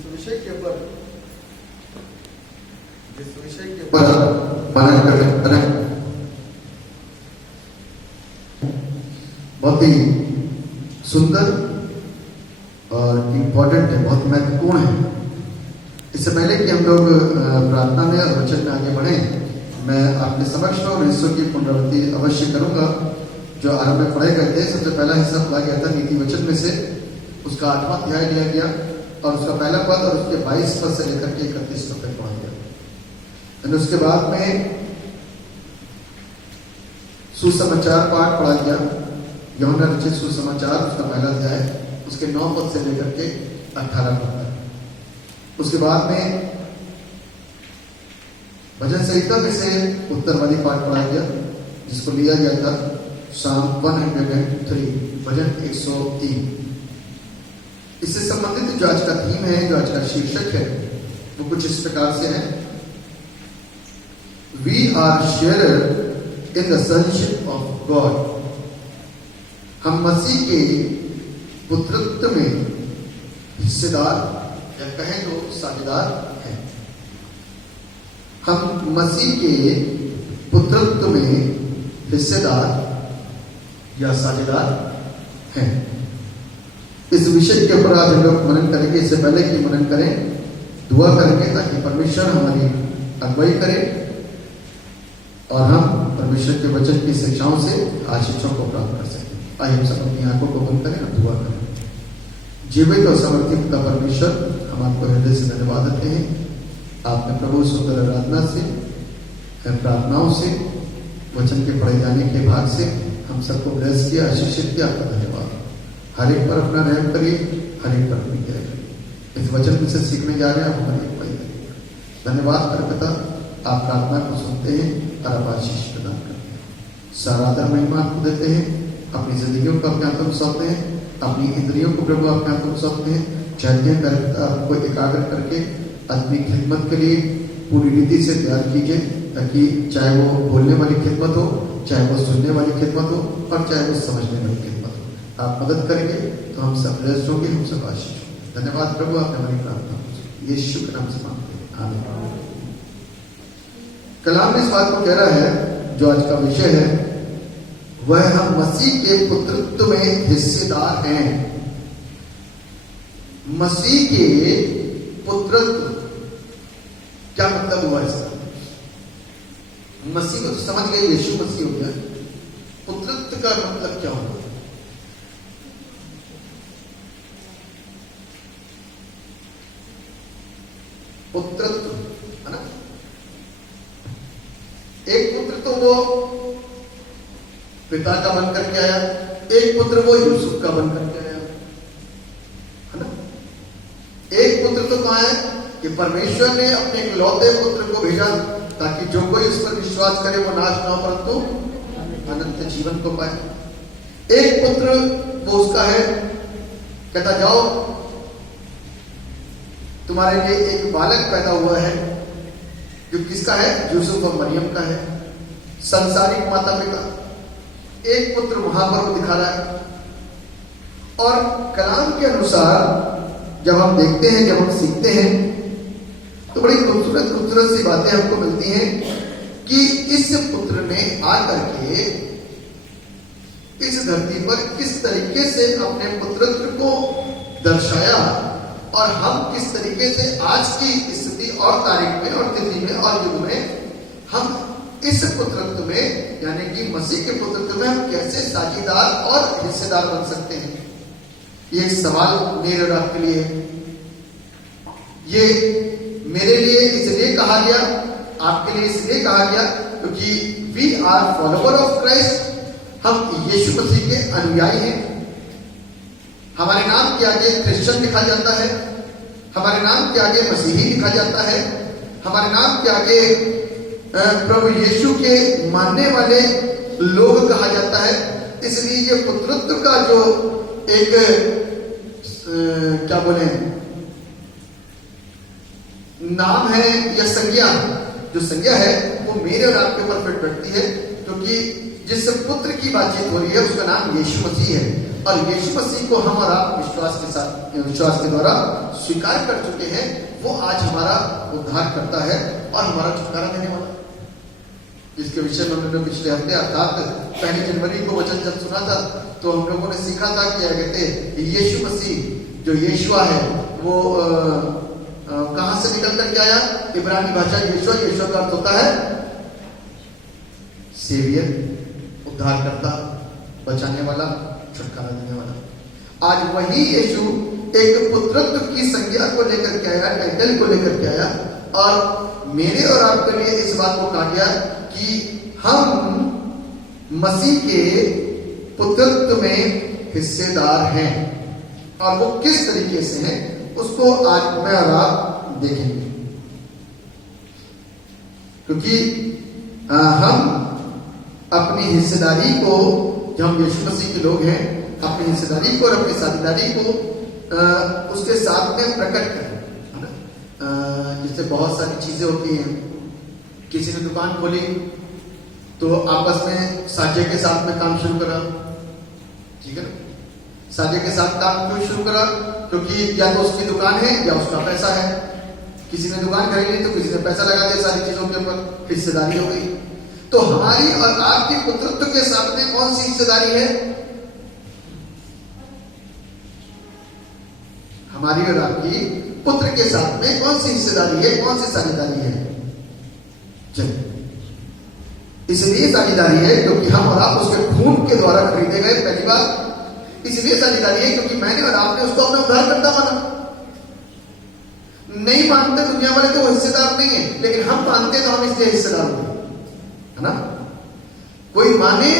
जिस विषय के ऊपर मनन करना बहुत ही सुंदर और इम्पोर्टेंट है, बहुत महत्वपूर्ण है। इससे पहले कि हम लोग प्रार्थना में और वचन में आगे बढ़े, मैं आपके समक्ष में उन हिस्सों की पुनरावृत्ति अवश्य करूंगा जो आरंभ में पढ़े गए थे। सबसे पहला हिस्सा पढ़ा गया था नीति वचन में से, उसका 8वां अध्याय लिया गया और उसका पहला पद और उसके 22 पद से लेकर के 31 पद तक पढ़ा गया। उसके बाद में सुसमाचार पाठ पढ़ा गया, यूहन्ना रचित सुसमाचार, उसका पहला अध्याय, उसके 9 पद से लेकर के 18 पद तक। उसके बाद में भजन संहिता में से उत्तरवादी पाठ पढ़ा गया, जिसको लिया गया था Psalm 103, भजन 103। इससे संबंधित जो आज का थीम है, जो आज का शीर्षक है, वो कुछ इस प्रकार से है, We are sharer in the sonship of God। हम मसीह के पुत्रत्व में हिस्सेदार या कहें तो साझेदार हैं। हम मसीह के पुत्रत्व में हिस्सेदार या साझेदार हैं। इस विषय के ऊपर आज हम लोग मनन करेंगे। इससे पहले कि मनन करें, दुआ करेंगे ताकि परमेश्वर हमारी अगुवाई करे और हम परमेश्वर के वचन की शिक्षाओं से आशीषों को प्राप्त कर सकें। आइए हम सब अपनी आंखों को बंद करें और दुआ करें। जीवित और समर्थी पिता परमेश्वर, हम आपको हृदय से धन्यवाद देते हैं। आपने प्रभु सुंदर आराधना से, प्रार्थनाओं से, वचन के पढ़े जाने के भाग से हम सबको ब्लेस किया, आशीषित किया। आपका धन्यवाद। हर एक पर अपना रहम करिए, हर एक पर अपनी दया करिए। इस वचन में से सीखने जा रहे हैं, आप हमारी अगुवाई करिए। धन्यवाद कर पिता, आप प्रार्थना को सुनते हैं और आप आशीष प्रदान करते हैं। सारा आदर महिमा आपको देते हैं। अपनी जिंदगियों को अपने हाथों में सौंपते हैं, अपनी इंद्रियों को प्रभु अपने हाथों में सौंपते हैं। चाहते हैं आपको एकाग्र करके अपनी खिदमत के लिए पूरी रीति से तैयार कीजिए, ताकि चाहे वो बोलने वाली खिदमत हो, चाहे वो सुनने वाली खिदमत हो और चाहे वो समझने वाली खिदमत हो। आप मदद करेंगे तो हम सब ब्लेस्ड होंगे, हम सब आशीष होंगे। धन्यवाद प्रभु, आपने हमारी प्रार्थना यीशु के नाम से मांगते हैं, आमीन। कलाम इस बात को कह रहा है, जो आज का विषय है वह हम मसीह के पुत्रत्व में हिस्सेदार हैं। मसीह के पुत्रत्व क्या मतलब हुआ इसका? मसीह को तो समझ गए, यीशु मसीह हो गया। पुत्रत्व का मतलब क्या होगा? पुत्रत्व है ना, एक पुत्र तो वो पिता का बन करके आया, एक पुत्र वो यूसुफ का बन करके आया, है ना। एक पुत्र तो कहां है कि परमेश्वर ने अपने इकलौते पुत्र को भेजा ताकि जो कोई उस पर विश्वास करे वो नाश ना हो परंतु अनंत जीवन को पाए। एक पुत्र वो उसका है, कहता जाओ तुम्हारे लिए एक बालक पैदा हुआ है, जो किसका है? यूसुफ और मरियम का है, संसारिक माता पिता। एक पुत्र वहां पर वो दिखा रहा है। और कलाम के अनुसार जब हम देखते हैं, जब हम सीखते हैं, तो बड़ी खूबसूरत खूबसूरत सी बातें हमको मिलती हैं कि इस पुत्र ने आकर के इस धरती पर किस तरीके से अपने पुत्रत्व को दर्शाया और हम किस तरीके से आज की स्थिति और तारीख में और तिथि में और युग में हम इस पुत्रत्व में, यानी कि मसीह के पुत्रत्व में हम कैसे साझेदार और हिस्सेदार बन सकते हैं। ये एक सवाल मेरे और आपके लिए, ये मेरे लिए इसलिए कहा गया, आपके लिए इसलिए कहा गया क्योंकि we are follower of Christ. हम यीशु मसीह के अनुयायी हैं। हमारे नाम के आगे क्रिश्चियन लिखा जाता है, हमारे नाम के आगे मसीही लिखा जाता है, हमारे नाम के आगे प्रभु यीशु के मानने वाले लोग कहा जाता है। इसलिए ये पुत्रत्व का जो एक क्या बोले नाम है या संज्ञा, जो संज्ञा है वो मेरे और आपके ऊपर फिट बैठती है, क्योंकि जिस पुत्र की बातचीत हो रही है उसका नाम यीशु मसीह है। और यीशु मसीह को हम और आप विश्वास के द्वारा स्वीकार कर चुके हैं, वो आज हमारा उद्धार करता है और हमारा छुटकारा देने वाला, जिसके विषय में हमने पिछले हफ्ते अर्थात 1 जनवरी को वचन जब सुना था तो हम लोगों ने सीखा था कि क्या कहते हैं, यीशु मसीह जो यीशुआ है वो कहां से निकल कर के आया? इब्रानी भाषा यीशुआ का अर्थ होता है सेवियर, उद्धारकर्ता, बचाने वाला, छुटकारा देने वाला। आज वही यीशु एक पुत्रत्व की संज्ञा को लेकर के आया, टाइटल को लेकर के आया और मेरे और आपके लिए इस बात को कहा गया कि हम मसीह के पुत्रत्व में हिस्सेदार हैं और वो किस तरीके से हैं उसको आज मैं और आप देखेंगे, क्योंकि हम अपनी हिस्सेदारी को, जो हम यीशु मसीह के लोग हैं, अपनी हिस्सेदारी को और अपनी साझेदारी को उसके साथ में प्रकट करें, है ना। जिससे बहुत सारी चीजें होती हैं। किसी ने दुकान खोली तो आपस में साझे के साथ में काम शुरू करा, ठीक है ना। साझे के साथ काम क्यों शुरू करा? क्योंकि या तो उसकी दुकान है या उसका पैसा है। किसी ने दुकान खरीदी तो किसी ने पैसा लगा दिया सारी चीजों के ऊपर, हिस्सेदारी हो गई। तो हमारी और आपकी पुत्रत्व के साथ में कौन सी हिस्सेदारी है? हमारी और आपकी पुत्र के साथ में कौन सी हिस्सेदारी है, कौन सी साझेदारी है? चलिए, इसलिए साझेदारी है क्योंकि हम और आप उसके खून के द्वारा खरीदे गए, पहली बात। इसलिए साझेदारी है क्योंकि मैंने और आपने उसको अपना उद्धारकर्ता माना। नहीं मानते दुनिया वाले तो वो हिस्सेदार नहीं है, लेकिन हम मानते तो हम इसलिए हिस्सेदार होंगे, है ना। कोई माने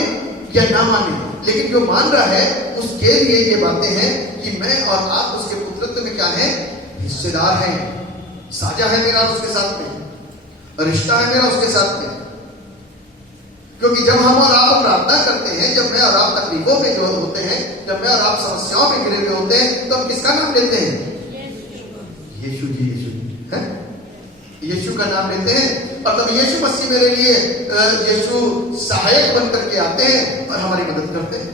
या ना माने, लेकिन जो मान रहा है उसके लिए ये बातें हैं कि मैं और आप उसके पुत्रत्व में क्या है? हिस्सेदार हैं। साझा है मेरा उसके साथ में, रिश्ता है मेरा उसके साथ में। क्योंकि जब हम और आप प्रार्थना करते हैं, जब मैं और आप तकलीफों में जो होते हैं, जब मैं और आप समस्याओं में घिरे हुए होते हैं, तो हम किसका नाम लेते हैं? यीशु जी, यीशु है, यीशु का नाम लेते हैं। और तब यीशु मसीह मेरे लिए यीशु सहायक बन करके आते हैं और हमारी मदद करते हैं।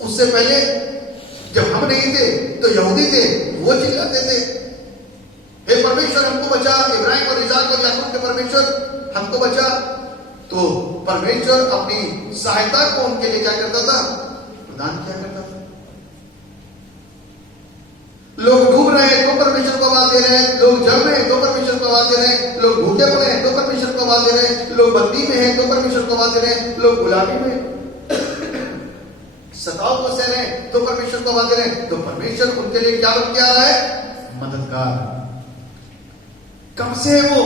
उससे पहले जब हम नहीं थे तो यहूदी थे, वो चिल्लाते थे, हे परमेश्वर हमको बचा, इब्राहिम और इसाक और याकूब के परमेश्वर हमको बचा। तो परमेश्वर अपनी सहायता को उनके लिए क्या करता था? प्रदान किया करता था। लोग डूब रहे हैं तो परमेश्वर को आवाज दे रहे हैं, लोग जल रहे हैं तो परमेश्वर को आवाज दे रहे हैं, लोग भूखे पड़े हैं तो परमेश्वर को आवाज दे रहे हैं, लोग बंदी में हैं तो परमेश्वर को आवाज दे रहे हैं, लोग गुलामी में सताव को सह रहे हैं तो परमेश्वर को आवाज दे रहे हैं। तो परमेश्वर उनके लिए क्या बन के आ रहा है? मददगार। कब से है वो?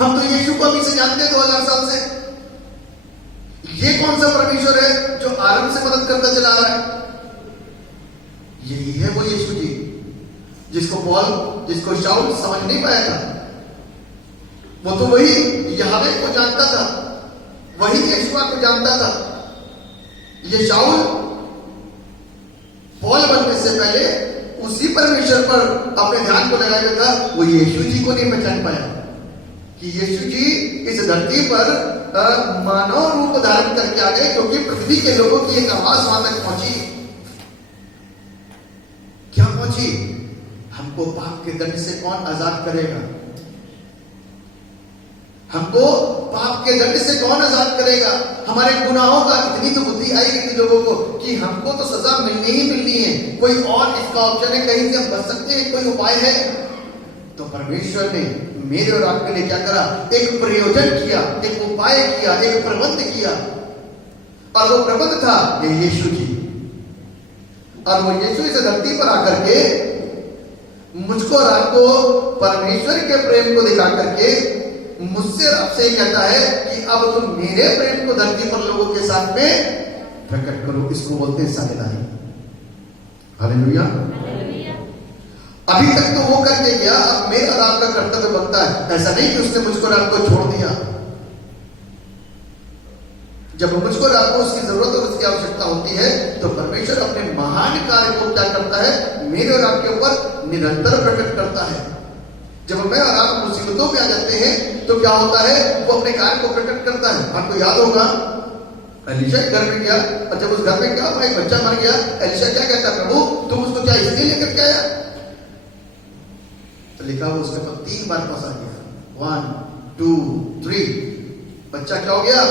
हम तो यीशु को अभी से जानते हैं, 2000 साल से। ये कौन सा परमेश्वर है जो आरंभ से मदद करता चला रहा है? यही है वो यीशु जी, जिसको शाऊल समझ नहीं पाया था। वो तो वही यहोवा को जानता था, वही यीशुआ को जानता था। ये शाऊल पौल बनने से पहले उसी परमेश्वर पर अपने ध्यान को लगाया था। वो यीशु जी को नहीं पहचान पाया कि यीशु जी इस धरती पर मानव रूप धारण करके आ गए, क्योंकि पृथ्वी के लोगों की एक आवाज वहां तक पहुंची। क्या पहुंची? हमको पाप के दंड से कौन आजाद करेगा? हमको पाप के दंड से कौन आजाद करेगा? हमारे गुनाहों का इतनी तो बुद्धि आई थी लोगों को कि हमको तो सजा मिलनी ही मिलनी है, कोई और इसका ऑप्शन है, कहीं से हम बच सकते हैं, कोई उपाय है? तो परमेश्वर ने मेरे और आपके लिए क्या करा? एक प्रयोजन किया, एक उपाय किया, एक प्रबंध किया। और वो प्रबंध था ये यीशु जी। और वो यीशु इस धरती पर आकर के मुझको और आपको परमेश्वर के प्रेम को दिखा करके मुझसे आपसे कहता है कि अब तुम मेरे प्रेम को धरती पर लोगों के साथ में प्रकट करो। इसको बोलते हैं साझेदारी। हालेलुया। अभी तक तो वो करके गया, अब मेरा और आपका कर्तव्य बनता है। ऐसा नहीं कि उसने मुझको और आपको छोड़ दिया। जब मुझको और आपको उसकी जरूरत और उसकी आवश्यकता होती है तो परमेश्वर अपने महान कार्य को क्या करता है? मेरे और आपके ऊपर निरंतर प्रकट करता है। जब मैं और आप मुसीबतों में आ जाते हैं तो क्या होता है? वो अपने कार्य को प्रकट करता है। आपको याद होगा एलिशा के घर में गया, और जब उस घर में क्या हुआ, एक बच्चा मर गया, एलिशा क्या कहता, प्रभु तुम उसको क्या इसलिए लेकर के आया? तो लिखा वो उसके पास 3 बार फंसा गया, 1 2 3, बच्चा क्या हो गया?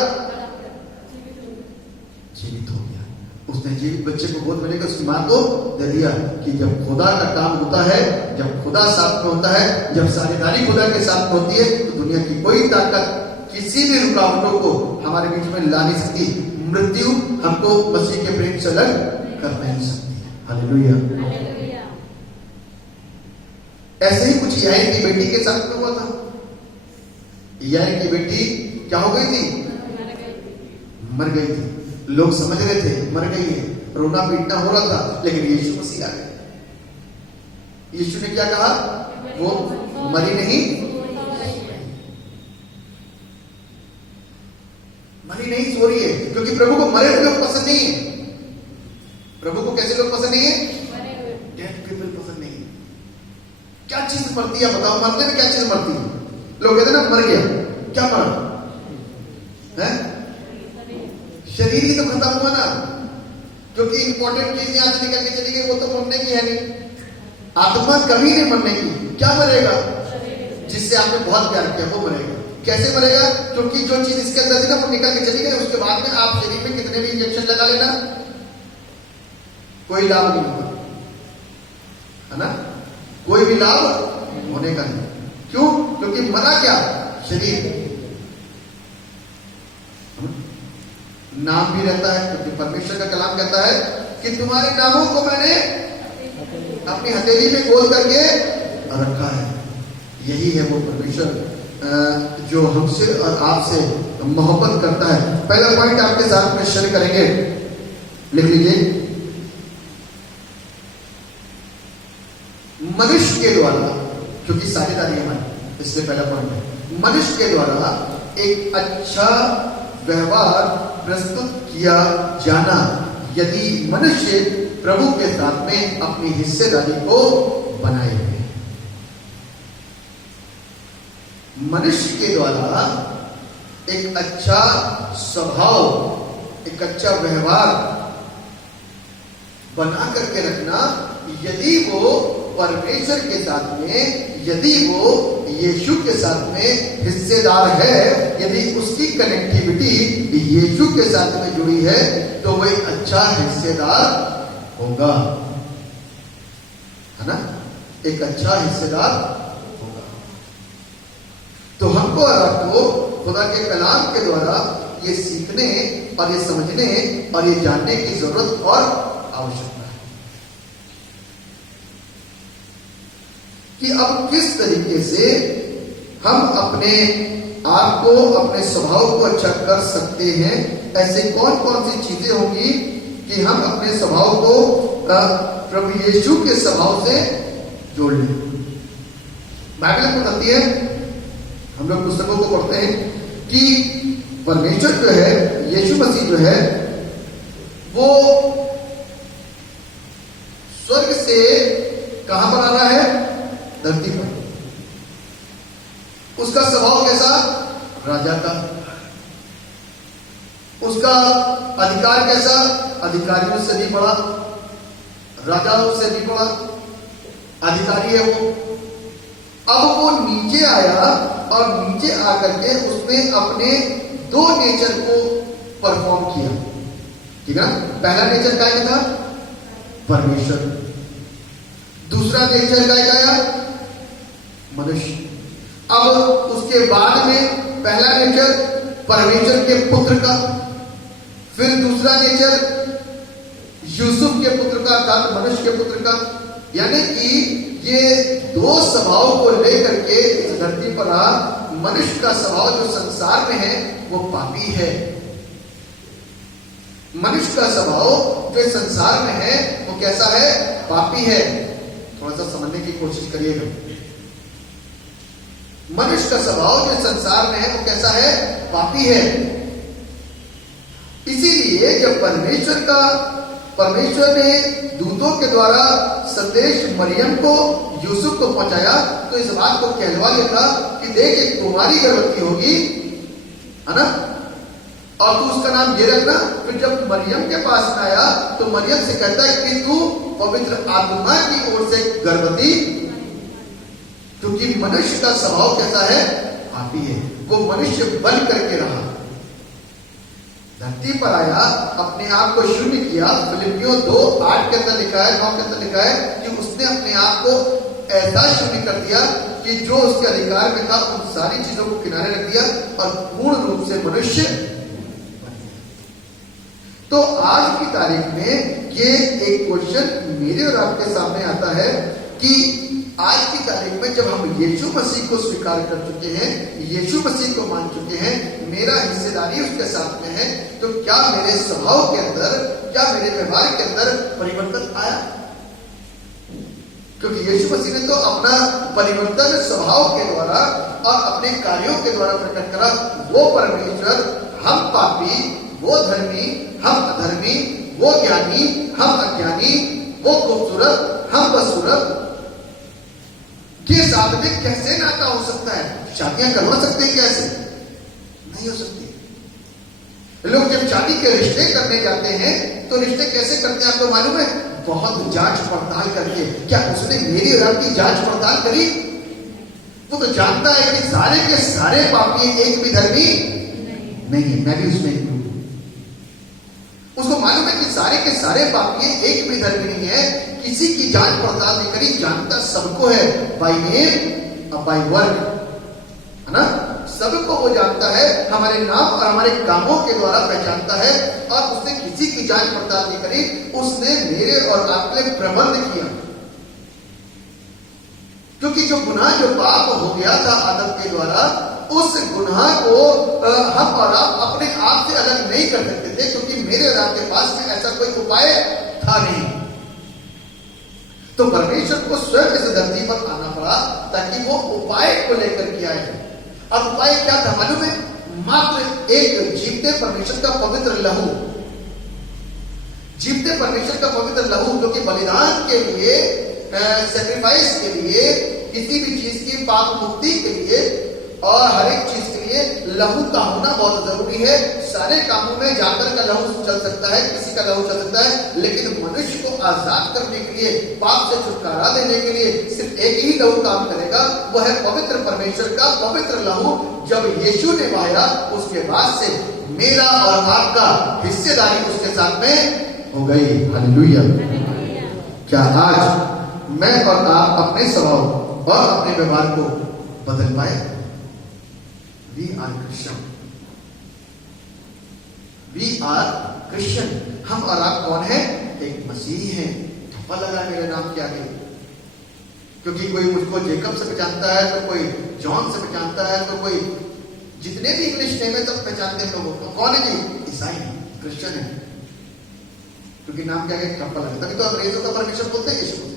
जीवित हो गया। उसने जीवित बच्चे को गोद में लेकर उसकी मां को दे दिया। कि जब खुदा का काम होता है, जब खुदा साथ में होता है, जब साझेदारी खुदा के साथ में होती है, तो दुनिया की कोई ताकत किसी भी रुकावटों को हमारे बीच में ला नहीं सकती। मृत्यु हमको मसीह के प्रेम से अलग कर नहीं सकती। हालेलुया। ऐसे ही कुछ याइन की बेटी के साथ में हुआ था। याइन की बेटी क्या हो गई थी? मर गई थी। लोग समझ रहे थे मर गई है, रोना पीटना हो रहा था, लेकिन यीशु मसीह आ गए। यीशु ने क्या कहा? वो मरी नहीं, मरी नहीं, सो रही है। क्योंकि प्रभु को मरे हुए लोग पसंद नहीं है। प्रभु को कैसे लोग पसंद नहीं है? डेड पीपल पसंद नहीं है। क्या चीज मरती है बताओ? मरने में क्या चीज मरती है? लोग कहते हैं ना मर गया, क्या मरा है? शरीर ही तो खत्म हुआ ना। क्योंकि इंपॉर्टेंट चीज यहां से निकल के चली गई, वो तो मरने की है नहीं। आत्मा कभी नहीं मरने की। क्या मरेगा? जिससे आपने बहुत प्यार किया वो मरेगा। कैसे मरेगा? क्योंकि जो चीज इसके अंदर थी ना वो निकल के चली गई। उसके बाद में आप शरीर में कितने भी इंजेक्शन लगा लेना, कोई लाभ नहीं होगा, है ना? कोई भी लाभ होने का नहीं। क्यों? क्योंकि मरा क्या? शरीर। नाम भी रहता है, क्योंकि परमेश्वर का कलाम कहता है कि तुम्हारे नामों को मैंने अपनी हथेली में गोद करके रखा है। यही है वो परमेश्वर जो हमसे और आपसे मोहब्बत करता है। पहला पॉइंट आपके साथ में शेयर करेंगे, लिख लीजिए। मनुष्य के द्वारा, क्योंकि साझेदारी है हमारी, इसलिए पहला पॉइंट है मनुष्य के द्वारा एक अच्छा व्यवहार प्रस्तुत किया जाना, यदि मनुष्य प्रभु के साथ में अपनी हिस्सेदारी को बनाए हुए। मनुष्य के द्वारा एक अच्छा स्वभाव, एक अच्छा व्यवहार बना करके रखना, यदि वो परमेश्वर के साथ में, यदि वो यीशु के साथ में हिस्सेदार है, यदि उसकी कनेक्टिविटी यीशु के साथ में जुड़ी है, तो वह एक अच्छा हिस्सेदार होगा, है ना? एक अच्छा हिस्सेदार होगा। तो हमको और आपको खुदा के कलाम के द्वारा ये सीखने और ये समझने और ये जानने की जरूरत और आवश्यकता है कि अब किस तरीके से हम अपने आप को, अपने स्वभाव को अच्छा कर सकते हैं। ऐसे कौन कौन सी चीजें होंगी कि हम अपने स्वभाव को प्रभु यीशु के स्वभाव से जोड़ लें। बाइबल बताती है, हम लोग पुस्तकों को पढ़ते हैं कि परमेश्वर जो है, यीशु मसीह जो है, वो स्वर्ग से कहां पर आ रहा है? धरती पर। उसका स्वभाव कैसा? राजा का। उसका अधिकार कैसा? अधिकारियों से भी बड़ा, राजाओं से भी बड़ा अधिकारी है वो। अब वो नीचे आया और नीचे आकर के उसने अपने 2 नेचर को परफॉर्म किया। ठीक है? पहला नेचर क्या था? परमेश्वर। दूसरा नेचर क्या आया? मनुष्य। अब उसके बाद में पहला नेचर परमेश्वर के पुत्र का, फिर दूसरा नेचर यूसुफ के पुत्र का, अर्थात मनुष्य के पुत्र का। यानी कि ये 2 स्वभाव को लेकर के इस धरती पर आ। मनुष्य का स्वभाव जो संसार में है वो पापी है। मनुष्य का स्वभाव जो संसार में है वो कैसा है? पापी है। थोड़ा सा समझने की कोशिश करिएगा। मनुष्य का स्वभाव जो संसार में है वो कैसा है? पापी है। इसीलिए जब परमेश्वर ने दूतों के द्वारा संदेश मरियम को, यूसुफ को पहुंचाया, तो इस बात को कहलवा दिया था कि देख, एक तुम्हारी गर्भवती होगी, है ना, और तू उसका नाम ये रखना। फिर जब मरियम के पास में आया तो मरियम से कहता है कि तू पवित्र आत्मा की ओर से गर्भवती, क्योंकि मनुष्य का स्वभाव कैसा है, पापी है। वो मनुष्य बन करके रहा, धरती पर आया, अपने आप को शून्य किया। फिलिपियों 2:8 के अंदर लिखा है, 9 के अंदर लिखा है कि उसने अपने आप को ऐसा शून्य कर दिया कि जो उसके अधिकार में था उन सारी चीजों को किनारे रख दिया और पूर्ण रूप से मनुष्य। तो आज की तारीख में ये एक क्वेश्चन मेरे और आपके सामने आता है कि आज की तारीख में जब हम यीशु मसीह को स्वीकार कर चुके हैं, यीशु मसीह को मान चुके हैं, मेरा हिस्सेदारी उसके साथ में है, तो क्या मेरे स्वभाव के अंदर, क्या मेरे व्यवहार के अंदर परिवर्तन आया? क्योंकि यीशु मसीह ने तो अपना परिवर्तन स्वभाव के द्वारा और अपने कार्यों के द्वारा प्रकट करा। वो परमेश्वर, हम पापी, वो धर्मी, हम अधर्मी, वो ज्ञानी, हम अज्ञानी, वो खूबसूरत, हम बदसूरत, के साथ में कैसे नाता हो सकता है? शादियां करवा सकते हैं कैसे? नहीं हो सकती। लोग जब शादी के रिश्ते करने जाते हैं तो रिश्ते कैसे करते हैं आपको मालूम है? बहुत जांच पड़ताल करके। क्या उसने मेरी और आपकी जांच पड़ताल करी? वो तो जानता है कि सारे के सारे पापी, एक भी धर्मी नहीं है, मैं भी उसमें हूं। उसको मालूम है कि सारे के सारे पापी, एक भी धर्मी नहीं है, किसी की जांच पड़ताल नहीं करी, जानता सबको है, बाय नेम और बाय वर्क, है ना? सबको वो जानता है, हमारे नाम और हमारे कामों के द्वारा पहचानता है, और उसने किसी की जांच पड़ताल नहीं करी। उसने मेरे और आपके लिए प्रबंध किया, क्योंकि जो गुनाह, जो पाप हो गया था आदम के द्वारा, उस गुनाह को हम और आप अपने आप से अलग नहीं कर सकते थे, क्योंकि मेरे और आपके पास में ऐसा कोई उपाय था नहीं। तो परमेश्वर को स्वयं इस धरती पर आना पड़ा ताकि वो उपाय को लेकर के आए। और उपाय क्या था मालूम है? मात्र एक जीवते परमेश्वर का पवित्र लहू, जीवते परमेश्वर का पवित्र लहू, जो कि बलिदान के लिए, सैक्रिफाइस के लिए, किसी भी चीज की पाप मुक्ति के लिए और हर एक चीज के लिए लहू का होना बहुत जरूरी है। सारे कामों में जानवर का लहू चल सकता है, किसी का लहू चल सकता है, लेकिन मनुष्य को आजाद करने के लिए, पाप से छुटकारा देने के लिए सिर्फ एक ही लहू काम करेगा, वो है पवित्र परमेश्वर का पवित्र लहू। जब यीशु ने बहाया, उसके बाद से मेरा और आपका हिस्सेदारी उसके साथ में हो गई। हालेलुया। क्या आज मैं और आप अपने स्वभाव और अपने व्यवहार को बदल पाए? We are Christian. We are Christian. हम और आप कौन है? एक मसीही हैं। ठप्पा लगा मेरे नाम के आगे, क्योंकि कोई मुझको जेकब से पहचानता है, तो कोई जॉन से पहचानता है, तो कोई जितने भी इंग्लिश नेम है सब पहचानते हैं लोगों को। कौन है जी? ईसाई है, क्रिश्चियन है, क्योंकि नाम के आगे ठप्पा लगा। तभी तो अंग्रेजों का परमेश्वर बोलते हैं यीशु।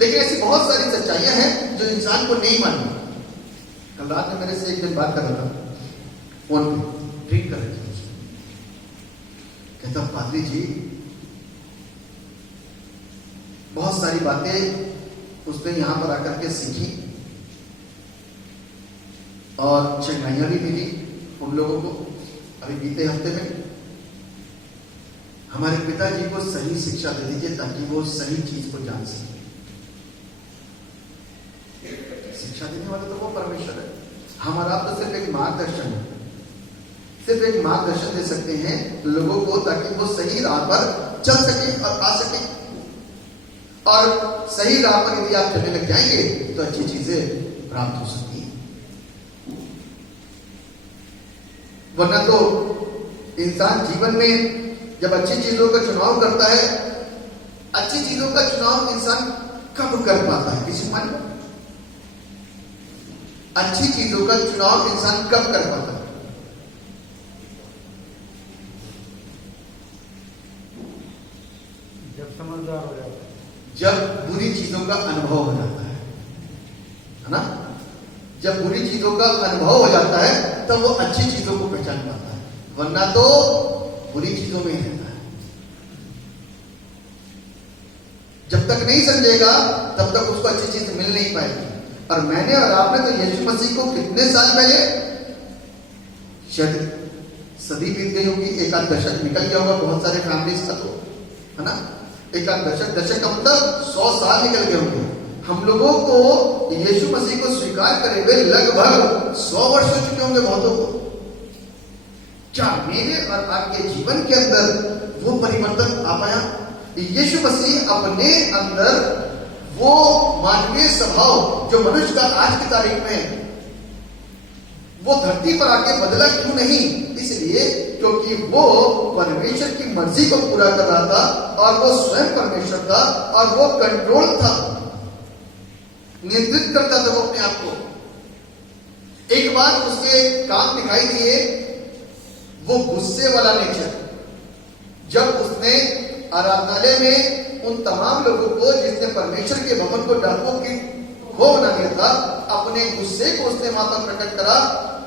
लेकिन ऐसी बहुत सारी सच्चाइयां हैं जो इंसान को नहीं मालूम। कल रात में मेरे से एक दिन बात कर रहा था फोन पे, ड्रिंक कर रहे थे, कहता पादरी जी बहुत सारी बातें उसने यहां पर आकर के सीखी और चंगाइयां भी मिली उन लोगों को। अभी बीते हफ्ते में हमारे पिताजी को सही शिक्षा दे दीजिए ताकि वो सही चीज को जान सके। शिक्षा देने वाला तो वो परमेश्वर है, हमारा तो सिर्फ एक मार्गदर्शन है, सिर्फ एक मार्गदर्शन दे सकते हैं लोगों को ताकि वो सही राह पर चल सके और आ सके। और सही राह पर यदि आप चलने लग जाएंगे तो अच्छी चीजें प्राप्त हो सकती हैं। वरना तो इंसान जीवन में जब अच्छी चीजों का चुनाव करता है, अच्छी चीजों का चुनाव इंसान कब कर पाता है? किसी मालूम? अच्छी चीजों का चुनाव इंसान कब कर पाता है? जब समझदार हो जाता है, जब बुरी चीजों का अनुभव हो जाता है ना? जब बुरी चीजों का अनुभव हो जाता है तब वो अच्छी चीजों को पहचान पाता है, वरना तो बुरी चीजों में ही रहता है। जब तक नहीं समझेगा तब तक उसको अच्छी चीज मिल नहीं पाएगी। और मैंने और आपने तो यीशु मसीह को कितने साल पहले शायद सदी बीत गई होगी, एक आध दशक निकल गया होगा बहुत सारे फैमिलीज का, तो है ना, एक आध दशक का मतलब 100 साल निकल गए होंगे। हम लोगों को यीशु मसीह को स्वीकार करे हुए लगभग 100 वर्ष हो चुके होंगे बहुतों को। क्या मेरे और आपके जीवन के अंदर वो परिवर्तन आ पाया? यीशु मसीह अपने अंदर वो मानवीय स्वभाव जो मनुष्य का आज की तारीख में वो धरती पर आके बदला क्यों नहीं? इसलिए क्योंकि वो परमेश्वर की मर्जी को पूरा कर रहा था और वो स्वयं परमेश्वर था और वो कंट्रोल था, नियंत्रित करता था वो अपने आप को। एक बार उसके काम दिखाई दिए, वो गुस्से वाला नेचर, जब उसने आराधनालय में उन तमाम लोगों को जिसने परमेश्वर के भवन को डाकुओं की खो बना दिया था, अपने गुस्से को उसने वहां पर प्रकट करा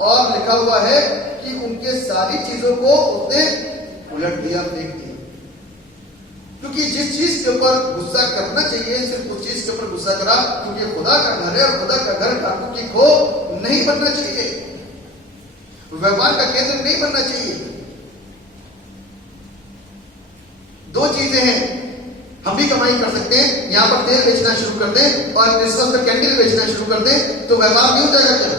और लिखा हुआ है कि उनके सारी चीजों को उसने उलट दिया, फेंक दिया। क्योंकि जिस चीज के ऊपर गुस्सा करना चाहिए सिर्फ उस चीज के ऊपर गुस्सा करा, क्योंकि खुदा का घर है और खुदा का घर डाकू की खो नहीं बनना चाहिए, व्यापार का केंद्र नहीं बनना चाहिए। दो चीजें हैं, हम भी कमाई कर सकते हैं, यहां पर तेल बेचना शुरू कर दें और क्रिसमस पर कैंडल बेचना शुरू कर दें तो व्यापार नहीं हो जाएगा क्या?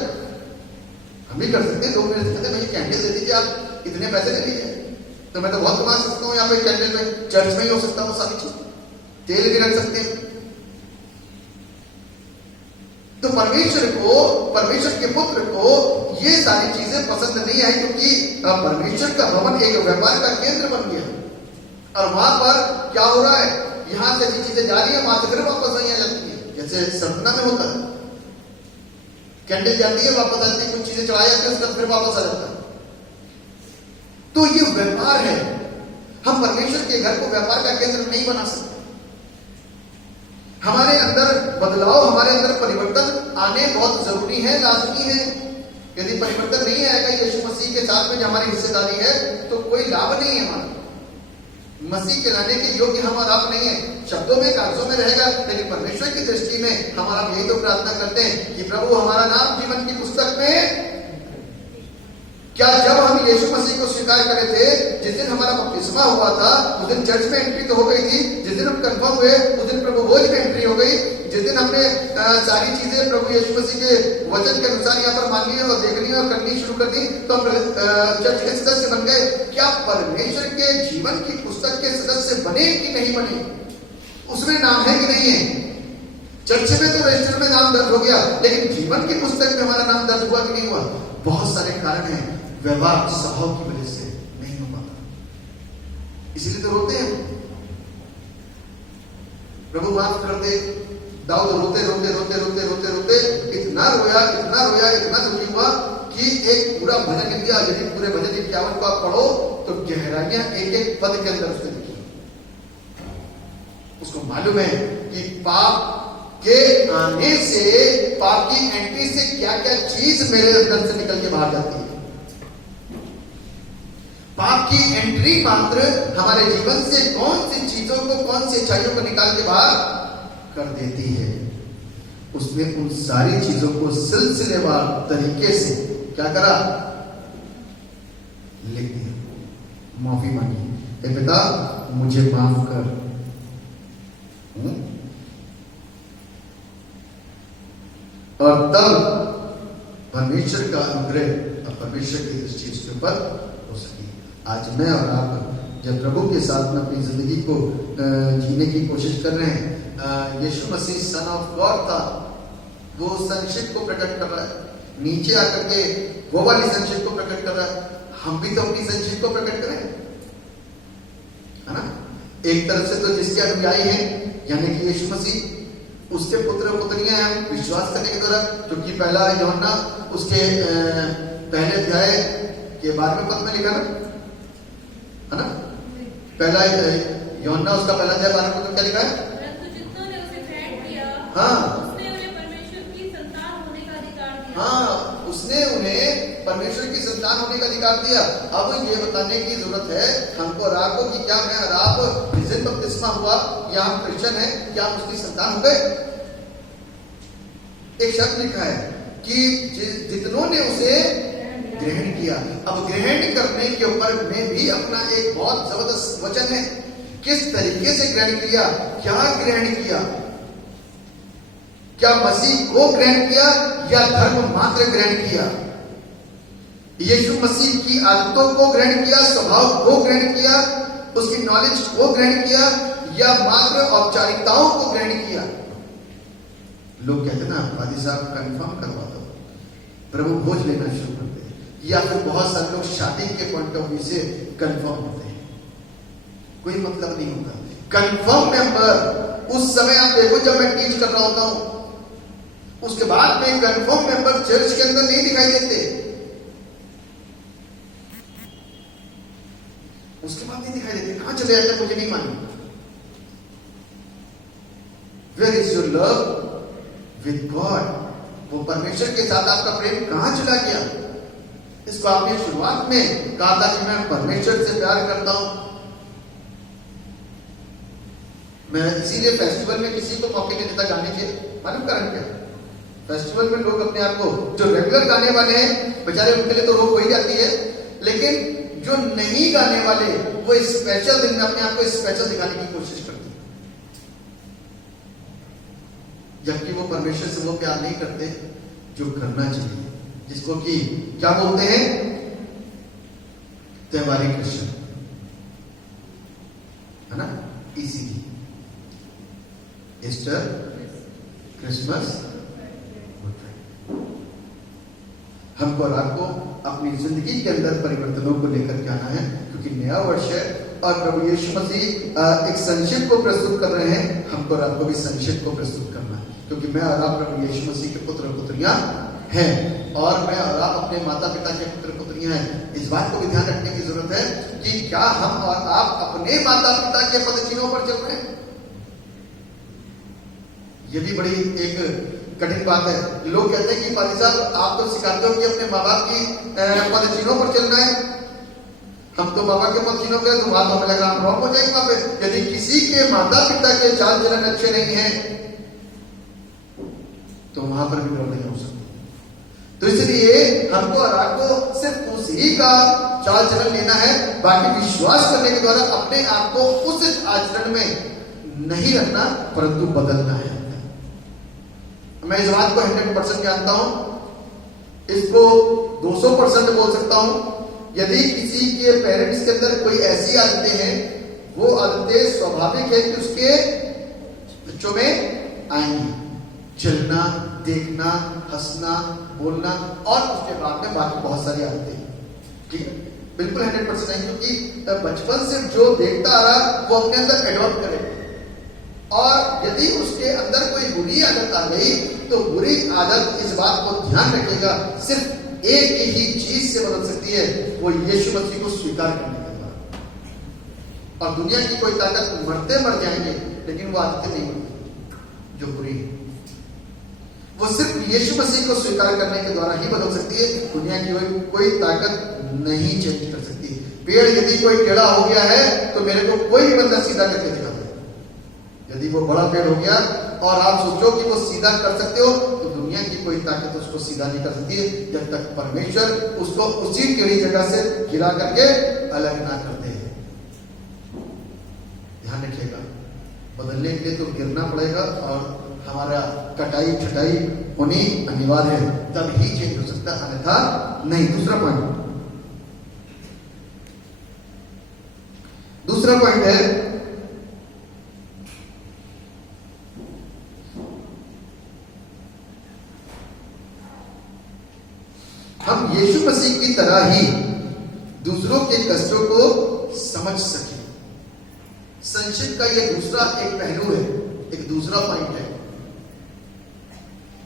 हम भी कर सकते हैं। लोग मेरे से कहते हैं भाई कैंडल दे दीजिए, आप इतने पैसे ले लीजिए, तो मैं तो बहुत कमा सकता हूँ यहाँ पे कैंडल में, चर्च में ही हो सकता हूँ सारी चीज, तेल भी रख सकते हैं। तो परमेश्वर के पुत्र को ये सारी चीजें पसंद नहीं आई, क्योंकि परमेश्वर का भवन एक व्यापार का केंद्र बन गया और वहां पर क्या हो रहा है, यहां से अच्छी चीजें जा रही है, वहां से फिर वापस नहीं आ जाती है, जैसे सपना में होता है। कैंडल जाती है, वापस आती है, कुछ चीजें चढ़ाई जाती है, उसका फिर वापस आ जाता है। तो ये व्यापार है। हम परमेश्वर के घर को व्यापार का केंद्र नहीं बना सकते। हमारे अंदर बदलाव, हमारे अंदर परिवर्तन आने बहुत जरूरी है, लाजमी है। यदि परिवर्तन नहीं आएगा यीशु मसीह के साथ में जो हमारी हिस्सेदारी है, तो कोई लाभ नहीं है हमारा। मसीह के लाने के योग्य हम और आप नहीं है, शब्दों में कागजों में रहेगा, लेकिन परमेश्वर की दृष्टि में हम आप यही तो प्रार्थना करते हैं कि प्रभु हमारा नाम जीवन की पुस्तक में। क्या जब हम यीशु मसीह को स्वीकार करे थे, जिस दिन हमारा बपतिस्मा हुआ था उस दिन चर्च में एंट्री तो हो गई थी, जिस दिन हम कंफर्म हुए उस दिन प्रभु भोज में एंट्री हो गई, जिस दिन हमने सारी चीजें प्रभु यीशु मसीह के वचन के अनुसार यहाँ पर माननी है और देखनी और करनी शुरू कर दी, तो हम चर्च के सदस्य बन गए। क्या परमेश्वर के जीवन की पुस्तक के सदस्य बने कि नहीं बने? उसमें नाम है कि नहीं है? चर्च में तो रजिस्टर में नाम दर्ज हो गया, लेकिन जीवन की पुस्तक में हमारा नाम दर्ज हुआ कि नहीं हुआ? बहुत सारे कारण हैं, व्यवहार स्वभाव की वजह से नहीं हो पाता, इसीलिए तो रोते हैं। प्रभु माफ कर दे। दाऊद रोते रोते रोते रोते रोते रोते इतना रोया, इतना रोया, इतना दुखी हुआ कि एक पूरा भजन लिखा। यदि पूरे भजन 51 को आप पढ़ो तो गहराइयां एक एक पद के अंदर उसने लिखी। उसको मालूम है कि पाप के आने से, पाप की एंट्री से क्या क्या चीज मेरे अंदर से निकल के बाहर जाती है। पाप की एंट्री मात्र हमारे जीवन से कौन सी चीजों को, कौन सी अच्छाइयों को निकाल के बाहर कर देती है। उसने उन सारी चीजों को सिलसिलेवार तरीके से क्या करा? लिख दिया, माफी मांगी, हे पिता मुझे माफ कर। और तब परमेश्वर का अनुग्रह और परमेश्वर की दृष्टि उसके ऊपर हो सकी। आज मैं और आप जब प्रभु के साथ में अपनी जिंदगी को जीने की कोशिश कर रहे हैं, यीशु मसीह सन ऑफ गॉड था, वो संक्षिप्त को प्रकट कर रहा है, नीचे आकर के वो वाली संक्षिप्त को प्रकट कर रहा है। हम भी तो अपनी संक्षिप्त को प्रकट करें, है ना? एक तरफ से तो जिसके अनुयायी हैं यानी कि यीशु मसीह, उसके पुत्र पुत्रियां हैं विश्वास करने के द्वारा, क्योंकि पहला यूहन्ना उसके पहले अध्याय के 12वें पद में लिखा ना, है ना? पहला यूहन्ना उसका पहला अध्याय 12वें पद में क्या लिखा है? हाँ, उसने उन्हें परमेश्वर की संतान होने का अधिकार दिया। हाँ, उसने उन्हें परमेश्वर की संतान होने का अधिकार दिया। अब ये बताने की जरूरत है हमको और आपको कि क्या मैं और आप जिस दिन बपतिस्मा हुआ या हम क्रिश्चियन हैं, क्या हम उसकी संतान हो गए? एक शब्द लिखा है कि जितनों ने उसे ग्रहण किया। अब ग्रहण करने के ऊपर में भी अपना एक बहुत जबरदस्त वचन है। किस तरीके से ग्रहण किया, क्या ग्रहण किया? क्या मसीह को ग्रहण किया या धर्म मात्र ग्रहण किया? यीशु मसीह की आदतों को ग्रहण किया, स्वभाव को ग्रहण किया, उसकी नॉलेज को ग्रहण किया या मात्र औपचारिकताओं को ग्रहण किया? लोग कहते ना, वादी साहब कंफर्म करवा दो, प्रभु भोज लेना शुरू करते हैं, या फिर बहुत सारे लोग शादी के पॉइंट ऑफ व्यू से कंफर्म होते हैं। कोई मतलब नहीं होता। कंफर्म मेंबर उस समय आप देखो जब मैं टीच कर रहा होता हूं, उसके बाद में कंफर्म मेंबर चर्च के अंदर नहीं दिखाई देते। उसके बाद नहीं दिखाई देते, कहां चले जाते मुझे नहीं मालूम। Where is your love with God? वो परमेश्वर के साथ आपका प्रेम कहां चला गया? इसको आपने शुरुआत में कहा था कि मैं परमेश्वर से प्यार करता हूं। मैं इसीलिए फेस्टिवल में किसी को मौके नहीं देता गाने के। मालूम कारण क्या? फेस्टिवल में लोग अपने आप को, जो रेगुलर गाने वाले हैं बेचारे, उनके लिए तो रोक हो ही जाती है, लेकिन जो नहीं गाने वाले वो स्पेशल दिन में अपने आप को स्पेशल दिखाने की कोशिश करते हैं, जबकि वो परमेश्वर से वो प्यार नहीं करते जो करना चाहिए, जिसको कि क्या बोलते हैं? त्योहारी क्रिश्चियन, है ना? इसीलिए ईस्टर, क्रिसमस, हमको और आपको अपनी जिंदगी के अंदर परिवर्तनों को लेकर के आना है, क्योंकि नया वर्ष है और प्रभु यीशु मसीह एक संक्षिप्त को प्रस्तुत कर रहे हैं। हमको और आपको भी संक्षिप्त को प्रस्तुत करना है, क्योंकि मैं और आप प्रभु यीशु मसीह के पुत्र और पुत्रियां हैं, और मैं और आप अपने माता पिता के पुत्र पुत्रियां हैं। इस बात को भी ध्यान रखने की जरूरत है कि क्या हम और आप अपने माता पिता के पद चिन्हों पर चल रहे हैं? ये भी बड़ी एक कठिन बात है। लोग कहते हैं कि पादी साहब आप तो सिखाते हो कि अपने माँ बाप की पद चिन्हों पर चलना है, हम तो बाबा के पद चिन्हों के, तो वहां तो हमें लग रहा हम रॉन्ग हो जाएंगे। वहां पे यदि किसी के माता पिता के चाल चलन अच्छे नहीं है तो वहां पर भी गड़बड़ी हो सकती है। तो इसलिए हमको और आपको सिर्फ उसी का चाल चलन लेना है, बाकी विश्वास करने के द्वारा अपने आप को उस आचरण में नहीं रखना, परंतु बदलना है। मैं इस बात को 100% जानता हूं, इसको 200% बोल सकता हूं। यदि किसी के पेरेंट्स के अंदर कोई ऐसी आदतें हैं, वो आदतें स्वाभाविक है कि उसके बच्चों में आएंगी। चलना, देखना, हंसना, बोलना, और उसके बाद में बाकी बहुत सारी आदतें, ठीक है? बिल्कुल 100% नहीं, क्योंकि बचपन से जो देखता आ रहा वो अपने अंदर एडॉप्ट करे, और यदि उसके अंदर कोई बुरी आदत आ गई तो बुरी आदत, इस बात को ध्यान रखेगा, सिर्फ एक ही चीज से बदल सकती है, वो यीशु मसीह को स्वीकार करने के द्वारा। और दुनिया की कोई ताकत मरते मर जाएंगे, लेकिन वो आदतें नहीं होती जो बुरी है, वो सिर्फ यीशु मसीह को स्वीकार करने के द्वारा ही बदल सकती है। दुनिया की कोई ताकत नहीं चेंज कर सकती। पेड़ यदि कोई टेढ़ा हो गया है तो मेरे को कोई भी बंदा सीधा करके दिखा दे। यदि वो बड़ा पेड़ हो गया और आप सोचो कि वो सीधा कर सकते हो, तो दुनिया की कोई ताकत उसको सीधा नहीं कर सकती है, जब तक परमेश्वर उसको उसी टेढ़ी जगह से गिरा करके अलग ना करते हैं। ध्यान रखिएगा, बदलने के लिए तो गिरना पड़ेगा और हमारा कटाई छटाई होनी अनिवार्य है, तब ही चेंज हो सकता है, अन्यथा नहीं। दूसरा पॉइंट है, हम यीशु मसीह की तरह ही दूसरों के कष्टों को समझ सके। संक्षिप्त का यह दूसरा एक पहलू है, एक दूसरा पॉइंट है।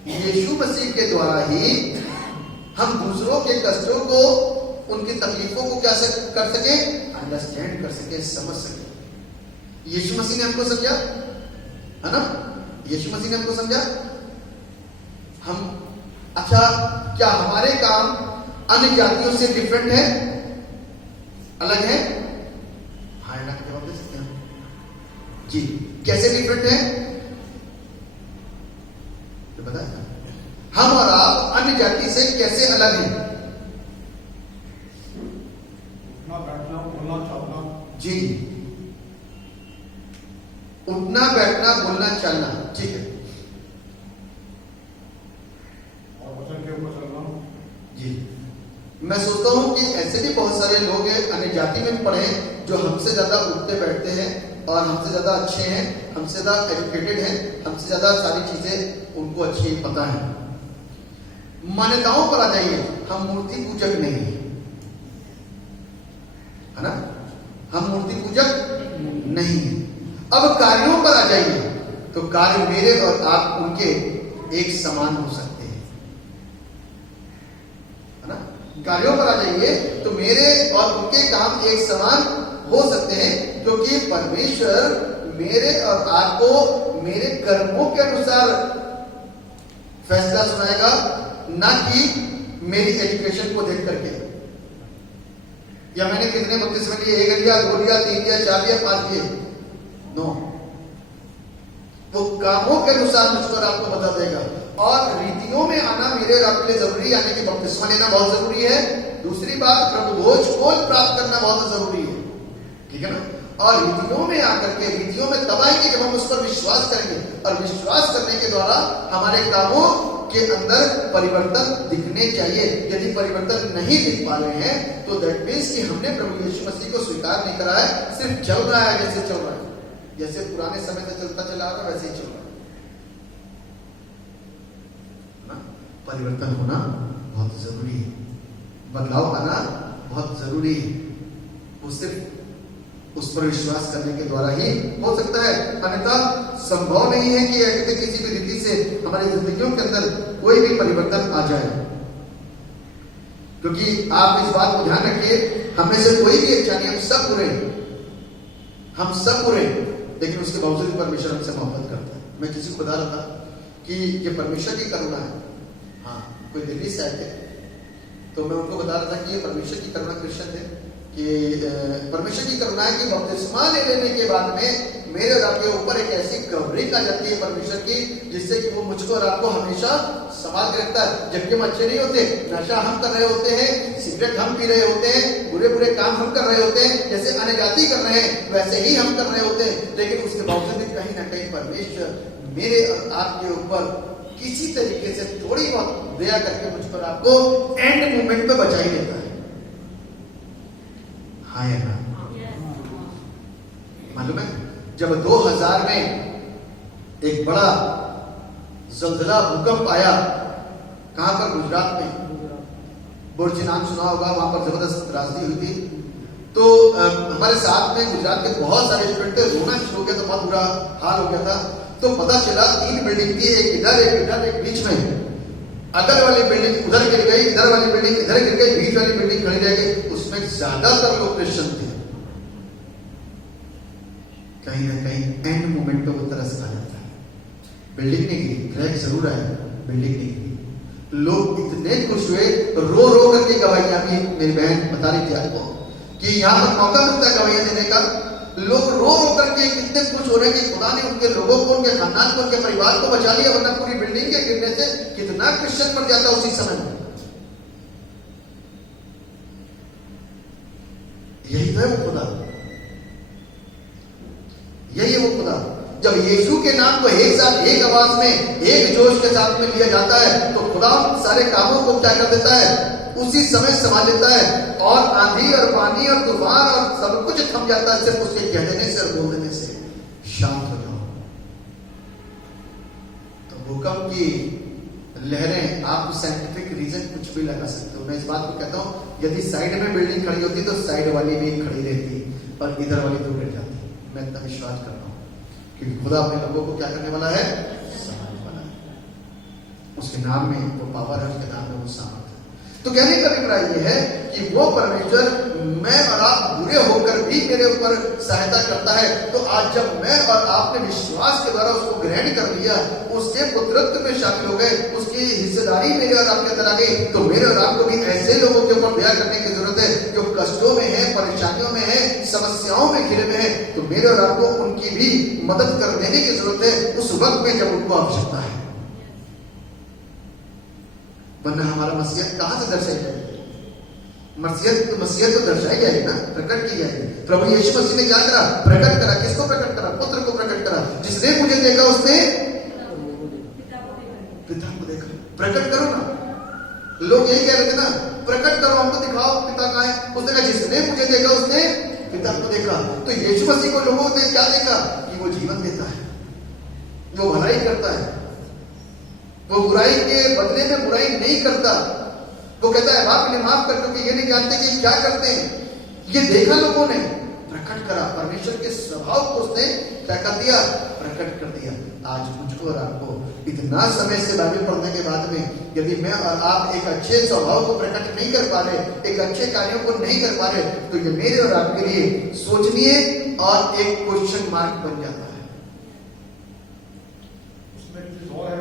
यीशु मसीह के द्वारा ही हम दूसरों के कष्टों को, उनकी तकलीफों को क्या कर सके? अंडरस्टैंड कर सके, समझ सके। यीशु मसीह ने हमको समझा, है ना? यीशु मसीह ने हमको समझा। हम, अच्छा, क्या हमारे काम अन्य जातियों से डिफरेंट है, अलग है? हाँ ना, जवाब दे सकते हैं जी। कैसे डिफरेंट है तो बताया। हम और आप अन्य जाति से कैसे अलग हैं? रहना, बोलना, चलना, ठीक है। और वचन के ऊपर चलना जी, मैं सोचता हूं कि ऐसे भी बहुत सारे लोग हैं, अन्य जाति में भी पढ़े हैं, जो हमसे ज्यादा उठते बैठते हैं और हमसे ज्यादा अच्छे हैं, हमसे ज्यादा एजुकेटेड हैं, हमसे ज्यादा सारी चीजें उनको अच्छी पता है। मान्यताओं पर आ जाइए, हम मूर्ति पूजक नहीं है, है ना, हम मूर्ति पूजक नहीं है। अब कार्यों पर आ जाइए, तो कार्य मेरे और आप उनके एक समान हो सकते हैं, है ना। कार्यों पर आ जाइए तो मेरे और उनके काम एक समान हो सकते हैं, क्योंकि परमेश्वर मेरे और आपको मेरे कर्मों के अनुसार फैसला सुनाएगा, ना कि मेरी एजुकेशन को देख करके, या मैंने कितने बपतिस्मे लिए, 1 लिया, 2 लिया, 3 लिया, 4 लिया, 5 लिए, नो। वो कामों के अनुसार मुझको आपको बता देगा। और रीतियों में आना मेरे और आपके लिए जरूरी, यानी कि बपतिस्मा लेना बहुत जरूरी है। दूसरी बात, प्रभु भोज को प्राप्त करना बहुत जरूरी है, ठीक है ना। और रीतियों में आकर के, रीतियों में तब आएंगे जब हम उस पर विश्वास करेंगे, और विश्वास करने के द्वारा हमारे कामों के अंदर परिवर्तन दिखने चाहिए। यदि परिवर्तन नहीं दिख पा रहे हैं तो दैट मीन्स कि हमने प्रभु यीशु मसीह को स्वीकार नहीं करा है, सिर्फ चल रहा है जैसे चल रहा है, जैसे पुराने समय से चलता चला आ रहा है वैसे ही चल रहा है ना। परिवर्तन होना बहुत जरूरी है, बदलाव आना बहुत जरूरी है। वो सिर्फ उस पर विश्वास करने के द्वारा ही हो सकता है, अन्यथा संभव नहीं है कि ऐसे किसी भी रीति से हमारी जिंदगियों के अंदर कोई भी परिवर्तन आ जाए। क्योंकि आप इस बात को ध्यान रखिए, हमें से कोई भी अच्छा नहीं, हम सब बुरे हैं, हम सब बुरे हैं, लेकिन उसके बावजूद परमेश्वर हमसे मोहब्बत करता है। मैं किसी को बता रहा था कि ये परमेश्वर की करुणा है। हाँ, कोई दिल्ली से आए थे, तो मैं उनको बता रहा था कि ये परमेश्वर की करुणा, क्रिश्चियन थे, कि परमेश्वर की करुणा है कि बपतिस्मा लेने के बाद में मेरे और आपके ऊपर एक ऐसी कवरिंग आ जाती है परमेश्वर की, जिससे कि वो मुझको और आपको हमेशा संभाल के रखता है। जबकि हम अच्छे नहीं होते, नशा हम कर रहे होते हैं, सिगरेट हम पी रहे होते हैं, बुरे बुरे काम हम कर रहे होते हैं, जैसे अन्य जाति कर रहे हैं वैसे ही हम कर रहे होते हैं, लेकिन उसके बावजूद भी कहीं ना कहीं परमेश्वर मेरे और आपके ऊपर किसी तरीके से थोड़ी बहुत दया करके मुझ पर आपको एंड मोमेंट पे बचा ही लेता है। हाँ या ना? मालूम है, जब 2000 में एक बड़ा जलजला भूकंप आया, कहां पर, गुजरात में, बुर्ज नाम सुना होगा, वहां पर जबरदस्त त्रासदी हुई थी। तो हमारे साथ में गुजरात के बहुत सारे स्टूडेंट थे, रोना शुरू हो गया, तो बहुत बुरा हाल हो गया था। तो पता चला 3 बिल्डिंग थी, एक इधर एक इधर एक बीच में, अगर वाली बिल्डिंग उधर गिर गई, इधर वाली बिल्डिंग इधर गिर गई, बीच वाली बिल्डिंग खड़ी रह गई। उसमें ज्यादातर लोग क्रिश्चियन थे। कहीं ना कहीं एंड मोमेंट पे वो तरस खा जाता है। बिल्डिंग नहीं गिरी, क्रैक जरूर आया, बिल्डिंग नहीं गिरी। लोग इतने खुश हुए, रो रो करके गवाहियां, भी मेरी बहन बता रही थी आपको कि यहाँ पर मौका मिलता है गवाहियां देने का। लोग रो रो करके कितने खुश हो रहे हैं कि खुदा ने उनके लोगों को, उनके खानदान को, उनके परिवार को बचा लिया, वरना पूरी बिल्डिंग के गिरने से कितना क्रिश्चियन मर जाता उसी समय में। यही तो है वो खुदा, यही है वो खुदा। जब यीशु के नाम को एक साथ, एक आवाज में, एक जोश के साथ में लिया जाता है, तो खुदा सारे कामों को क्या कर देता है, उसी समय संभाल लेता है, और आंधी और पानी और तूफान और सब कुछ थम जाता है, सिर्फ उसके कह देने से और बोल देने से, शांत हो जाओ। तो भूकंप की लहरें, आप साइंटिफिक रीजन कुछ भी लगा सकते हो। मैं इस बात को कहता हूं, यदि साइड में बिल्डिंग खड़ी होती तो साइड वाली भी खड़ी रहती और इधर वाली तो गिर जाती। मैं इतना विश्वास करता हूं क्योंकि खुदा अपने लोगों को क्या करने वाला है, संभालने वाला है। उसके नाम में वो पावर है, उसके नाम में वो सामर्थ है। तो कहने का अभिप्राय यह है कि वो परमेश्वर मैं और आप बुरे होकर भी मेरे ऊपर सहायता करता है। तो आज जब मैं और आपने विश्वास के द्वारा उसको ग्रहण कर लिया, उसके पुत्रत्व में शामिल हो गए, उसकी हिस्सेदारी मेरे और आपके अंदर आ गई, तो मेरे और आपको भी ऐसे लोगों के ऊपर दया करने की जरूरत है जो कष्टों में है, परेशानियों में है, समस्याओं में घिरे में है। तो मेरे और आपको उनकी भी मदद कर देने की जरूरत है उस वक्त में जब उनको आवश्यकता है, वरना हमारा मसीहत कहां से दर्शाई जाएगी? मसीहत तो दर्शाई जाएगी ना, प्रकट की जाएगी। प्रभु यीशु मसीह ने क्या करा, प्रकट करा। किसको प्रकट करा? पुत्र को प्रकट करा, जिसने मुझे देखा उसने पिता को देखा। प्रकट करो ना, लोग यही कह रहे थे ना, प्रकट करो हमको, दिखाओ पिता कहाँ है। उसने कहा जिसने मुझे देखा उसने पिता को देखा। तो यीशु मसीह को लोगों ने क्या देखा कि वो जीवन देता है, वो भलाई करता है, वो बुराई के बदले में बुराई नहीं करता। वो कहता है बाप इन्हें माफ कर क्योंकि ये नहीं जानते कि क्या करते हैं। ये देखा लोगों ने, प्रकट करा, परमेश्वर के स्वभाव को उसने क्या कर दिया, प्रकट कर दिया। आज मुझको और आपको इतना समय से बाइबल पढ़ने के बाद में यदि मैं और आप एक अच्छे स्वभाव को प्रकट नहीं कर पा रहे, एक अच्छे कार्यों को नहीं कर पा रहे, तो ये मेरे और आपके लिए सोचनीय और एक क्वेश्चन मार्क बन जाता है।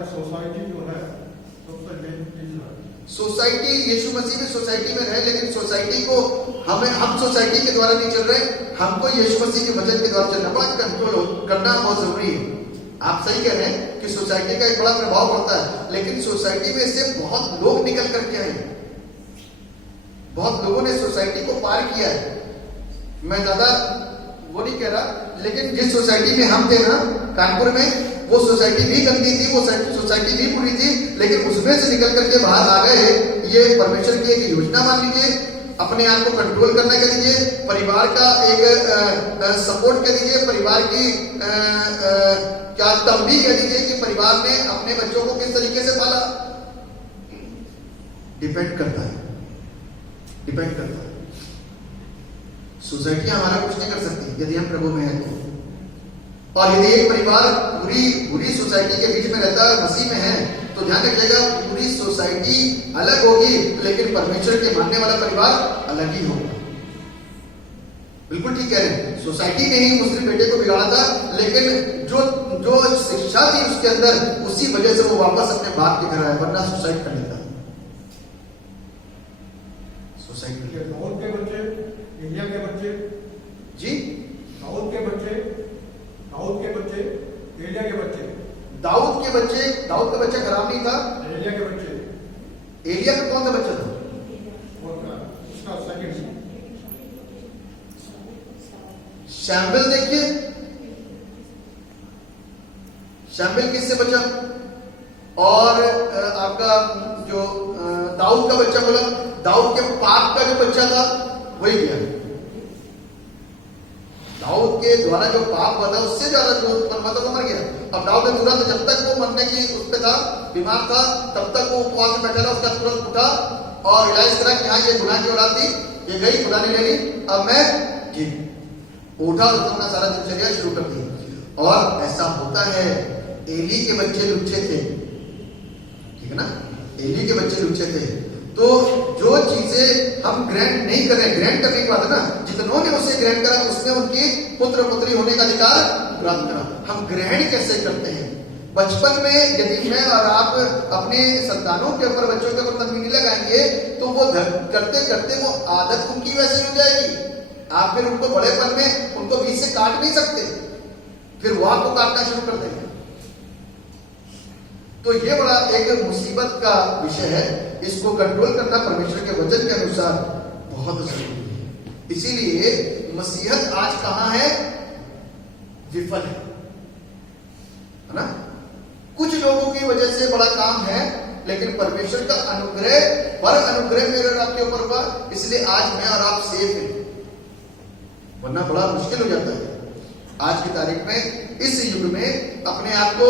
सोसाइटी जो है सबसे मेन चीज है। सोसाइटी, यीशु मसीह भी सोसाइटी में रहे, लेकिन सोसाइटी को हम सोसाइटी के द्वारा नहीं चल रहे, हमको यीशु मसीह के वचन के द्वारा चलना बड़ा कंट्रोल करना बहुत जरूरी है। आप सही कह रहे हैं कि सोसाइटी का एक बड़ा प्रभाव पड़ता है, लेकिन सोसाइटी में से बहुत लोग निकल करके आए, बहुत लोगों ने सोसाइटी को पार किया है। मैं ज्यादा वो नहीं कह रहा, लेकिन जिस सोसाइटी में हम थे ना कानपुर में, वो सोसाइटी भी गंदी थी, वो सोसाइटी भी बुरी थी, लेकिन उसमें से निकल करके बाहर आ गए। ये परमेश्वर की एक योजना मान लीजिए, अपने आप को कंट्रोल करने के लिए, परिवार का एक सपोर्ट कर दीजिए, परिवार की क्या तंबी कह दीजिए कि परिवार ने अपने बच्चों को किस तरीके से पाला। डिपेंड करता है, डिपेंड करता है। सोसाइटी हमारा कुछ नहीं कर सकती यदि हम प्रभु में हैं तो। और यदि एक परिवार बुरी सोसाइटी के बीच में रहता है, मसीह में है, तो ध्यान रखिएगा पूरी सोसाइटी अलग होगी, लेकिन परमेश्वर के मानने वाला परिवार अलग ही होगा। बिल्कुल ठीक कह रहे हैं। सोसाइटी ने ही मुस्लिम बेटे को बिगाड़ा था, लेकिन जो शिक्षा थी उसके अंदर, उसी वजह से वो वापस अपने बाप के घर आया, वरना सुसाइड कर लेता। सुसाइड कर लेता। दाऊद के बच्चे, एलिया के बच्चे, जी दाऊद के बच्चे, एलिया के बच्चे। दाऊद का बच्चा खराब नहीं था। एलिया के बच्चे। एलिया का कौन सा बच्चा था? उसका सेकंड शैम्बल। देखिए शैम्बल किससे बचा? और आपका जो दाऊद का बच्चा बोला, दाऊद के पाप का जो बच्चा था वही गया। दाऊद के द्वारा जो पाप हुआ था उससे ज्यादा जो उत्पन्न हुआ था वो मर गया। अब दाऊद ने तुरंत, जब तक वो मरने की उस पे था, बीमार था, तब तक वो उपवास में बैठा रहा। उसका तुरंत उठा और रियलाइज करा कि हाँ ये गुनाह की औलाद थी, ये गई, खुदा ने ले ली, अब मैं ठीक। उठा तो अपना सारा दिनचर्या शुरू कर दी। और ऐसा होता है, एली के बच्चे लुच्चे थे, ठीक है ना, एली के बच्चे लुच्चे थे। तो जो चीजें हम ग्रहण नहीं कर रहे, ग्रहण करने की बात है ना, जितनों ने उसे ग्रहण करा उसने उनकी पुत्र पुत्री होने का अधिकार प्राप्त करा। हम ग्रहण कैसे करते हैं? बचपन में यदि मैं और आप अपने संतानों के ऊपर, बच्चों के ऊपर तंबी नहीं लगाएंगे, तो वो करते करते वो आदत उनकी वैसे हो जाएगी। आप फिर उनको बड़ेपन में उनको बीच से काट नहीं सकते, फिर वो आपको काटना शुरू कर देंगे। तो ये बड़ा एक मुसीबत का विषय है। इसको कंट्रोल करना परमेश्वर के वचन के अनुसार बहुत जरूरी है। इसीलिए मसीहत आज कहां है? विफल है ना। कुछ लोगों की वजह से बड़ा काम है, लेकिन परमेश्वर का अनुग्रह पर अनुग्रह मेरे और आपके ऊपर हुआ, इसलिए आज मैं और आप सेफ हैं, वरना बड़ा मुश्किल हो जाता है। आज की तारीख में, इस युग में अपने आप को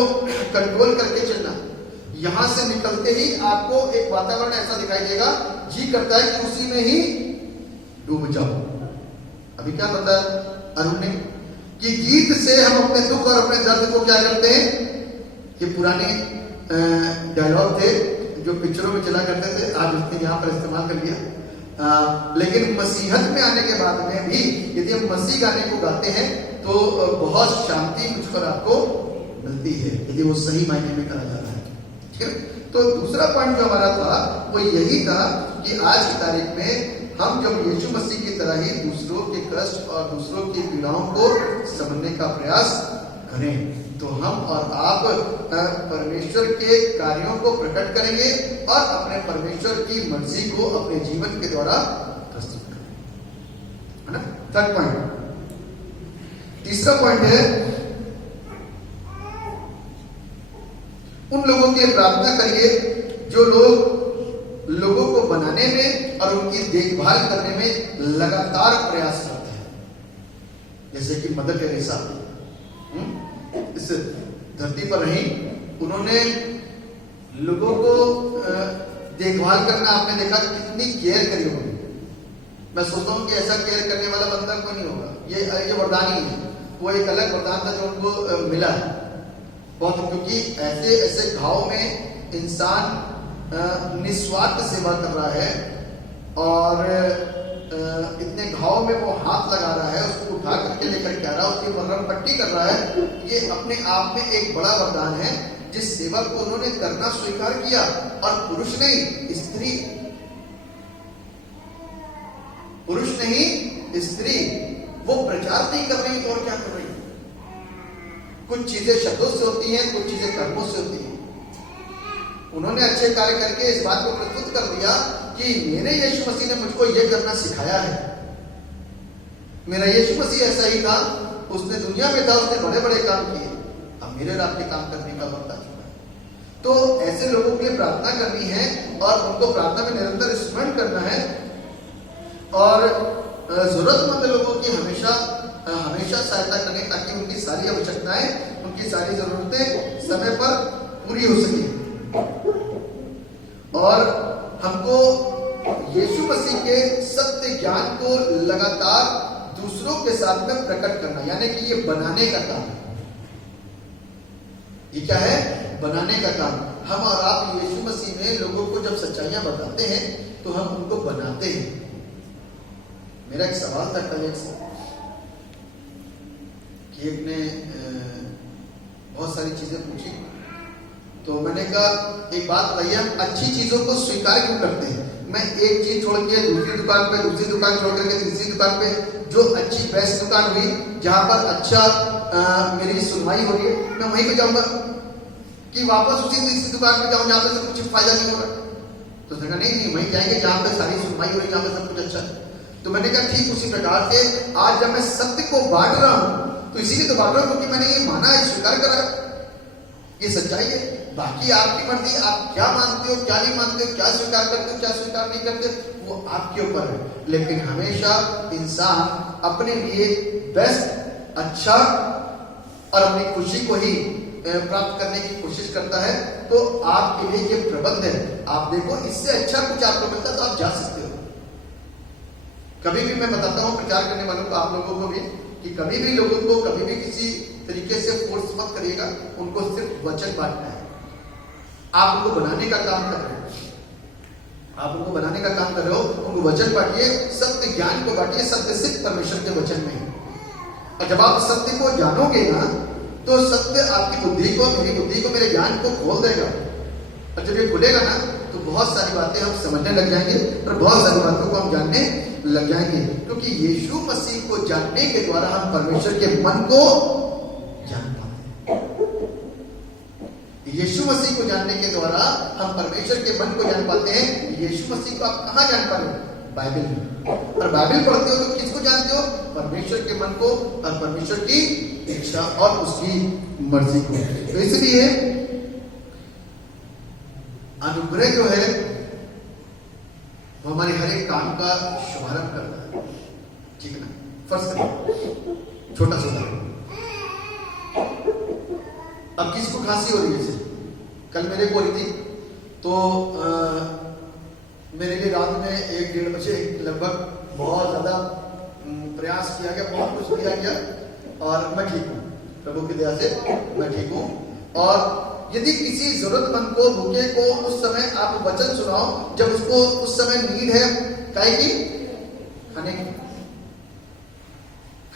कंट्रोल करके चलना। यहां से निकलते ही आपको एक वातावरण ऐसा दिखाई देगा, जी करता है कि उसी में ही डूब जाओ। अभी क्या पता अरुण ने कि गीत से हम अपने दुख और अपने दर्द को क्या करते हैं, ये पुराने डायलॉग थे जो पिक्चरों में चला करते थे, आज उसने यहाँ पर इस्तेमाल कर लिया। लेकिन मसीहत में आने के बाद में भी यदि हम मसीह गाने को गाते हैं तो बहुत शांति मुझको और आपको मिलती है, यदि वो सही मायने में करा जा रहा है। ठीक है। तो दूसरा पॉइंट जो हमारा था वो यही था कि आज की तारीख में हम जब यीशु मसीह की तरह ही दूसरों के कष्ट और दूसरों की पीड़ाओं को समझने का प्रयास करें, तो हम और आप परमेश्वर के कार्यों को प्रकट करेंगे और अपने परमेश्वर की मर्जी को अपने जीवन के द्वारा प्रस्तुत करेंगे, है ना। Third point. तीसरा पॉइंट है उन लोगों के लिए प्रार्थना करिए जो लोग लोगों को बनाने में और उनकी देखभाल करने में लगातार प्रयास करते हैं, जैसे कि मदर टेरेसा इस धरती पर रही, उन्होंने लोगों को देखभाल करना, आपने देखा कितनी केयर करी उन्होंने। मैं सोचता हूँ कि ऐसा केयर करने वाला बंदा कोई नहीं होगा, ये वरदान ही है, वो एक अलग वरदान था जो उनको मिला है बहुत, क्योंकि ऐसे ऐसे घाव में इंसान निस्वार्थ सेवा कर रहा है और इतने घाव में वो हाथ लगा रहा है, उसको उठा करके लेकर के आ रहा है, उसकी मरहम पट्टी कर रहा है। ये अपने आप में एक बड़ा वरदान है जिस सेवा को उन्होंने करना स्वीकार किया। और पुरुष नहीं स्त्री, पुरुष नहीं स्त्री, वो प्रचार नहीं कर रही तो और क्या कर रही? कुछ चीजें शब्दों से होती हैं, कुछ चीजें कर्मों से होती हैं। उन्होंने अच्छे कार्य करके इस बात को प्रस्तुत कर दिया कि मेरे यीशु मसीह ने मुझको ये करना सिखाया है। मेरा यीशु मसीह ऐसा ही था, उसने दुनिया में था, उसने बड़े बड़े काम किए, अब मेरे और आपके काम करने का वक्त आ चुका है। तो ऐसे लोगों के लिए प्रार्थना करनी है और उनको प्रार्थना में निरंतर स्मरण करना है और जरूरतमंद लोगों की हमेशा सहायता करनी, ताकि उनकी सारी आवश्यकताएं, उनकी सारी जरूरतें समय पर पूरी हो सके। और हमको यीशु मसीह के सत्य ज्ञान को लगातार दूसरों के साथ में प्रकट करना, यानी कि ये बनाने का काम है। ये क्या है? बनाने का काम। हम और आप यीशु मसीह में लोगों को जब सच्चाइयां बताते हैं तो हम उनको बनाते हैं। मेरा एक सवाल था कल कि एक ने बहुत सारी चीजें पूछी, तो मैंने कहा एक बात बताइए, हम अच्छी चीजों को स्वीकार क्यों करते हैं? मैं एक चीज छोड़ के दूसरी दुकान पे, दूसरी दुकान छोड़ करके तीसरी दुकान पे, जो अच्छी बेस्ट दुकान हुई जहां पर अच्छा मेरी सुनवाई हो रही है, मैं वहीं पे जाऊंगा कि वापस उसी तीसरी दुकान पे जाऊं जहां पे से कुछ फायदा नहीं हो रहा? तो उसने कहा नहीं, वहीं जाएंगे जहां पे सारी सुनवाई हो रही, जहां पे सब कुछ अच्छा है। तो मैंने कहा ठीक उसी प्रकार से आज जब मैं सत्य को बांट रहा हूं तो इसीलिए तो बांट रहा हूं क्योंकि मैंने ये माना है, स्वीकार करा, ये सच्चाई है। बाकी आपकी मर्जी, आप क्या मानते हो, क्या नहीं मानते हो, क्या स्वीकार करते हो, क्या स्वीकार नहीं करते, वो आपके ऊपर है। लेकिन हमेशा इंसान अपने लिए बेस्ट, अच्छा और अपनी खुशी को ही प्राप्त करने की कोशिश करता है। तो आपके लिए ये प्रबंध है, आप देखो इससे अच्छा कुछ आपको मिलता है तो आप जा सकते हो। कभी भी मैं बताता हूँ प्रचार करने वालों को, आप लोगों को भी, कि कभी भी लोगों को कभी भी किसी तरीके से फोर्स मत करिएगा, उनको सिर्फ वचन बांटना है। आप उनको बनाने का काम कर रहे हो, आप उनको बनाने का काम कर रहे हो, उनको वचन बांटिए, सत्य ज्ञान को बांटिए, सत्य सिर्फ परमेश्वर के वचन में है। और जब आप सत्य को जानोगे ना तो सत्य आपकी बुद्धि को, मेरी बुद्धि को, मेरे ज्ञान को खोल देगा। और जब ये खुलेगा ना तो बहुत सारी बातें हम समझने लग जाएंगे और बहुत सारी बातों को हम जानने लग जाएंगे, क्योंकि यीशु मसीह को जानने के द्वारा हम परमेश्वर के मन को जान पाते हैं। यीशु मसीह को जानने के द्वारा हम परमेश्वर के मन को जान पाते हैं। यीशु मसीह को आप कहां जान पा रहे हो? बाइबल में। और बाइबल पढ़ते हो तो किसको जानते हो? परमेश्वर के मन को और परमेश्वर की इच्छा और उसकी मर्जी को। तो इसलिए अनुग्रह जो है वो हमारे हर एक काम का शुभारंभ करता है, ठीक है ना? फर्स्ट करिए छोटा सा उदाहरण। अब किसको खांसी हो रही है? जैसे कल मेरे को हो रही थी, तो मेरे लिए रात में 1-1:30 बजे लगभग बहुत ज्यादा प्रयास किया गया, बहुत कुछ किया गया और मैं ठीक हूँ, प्रभु की दया से मैं ठीक हूँ। और यदि किसी जरूरतमंद को, भूखे को उस समय आप वचन सुनाओ, जब उसको उस समय नीड है काहे की?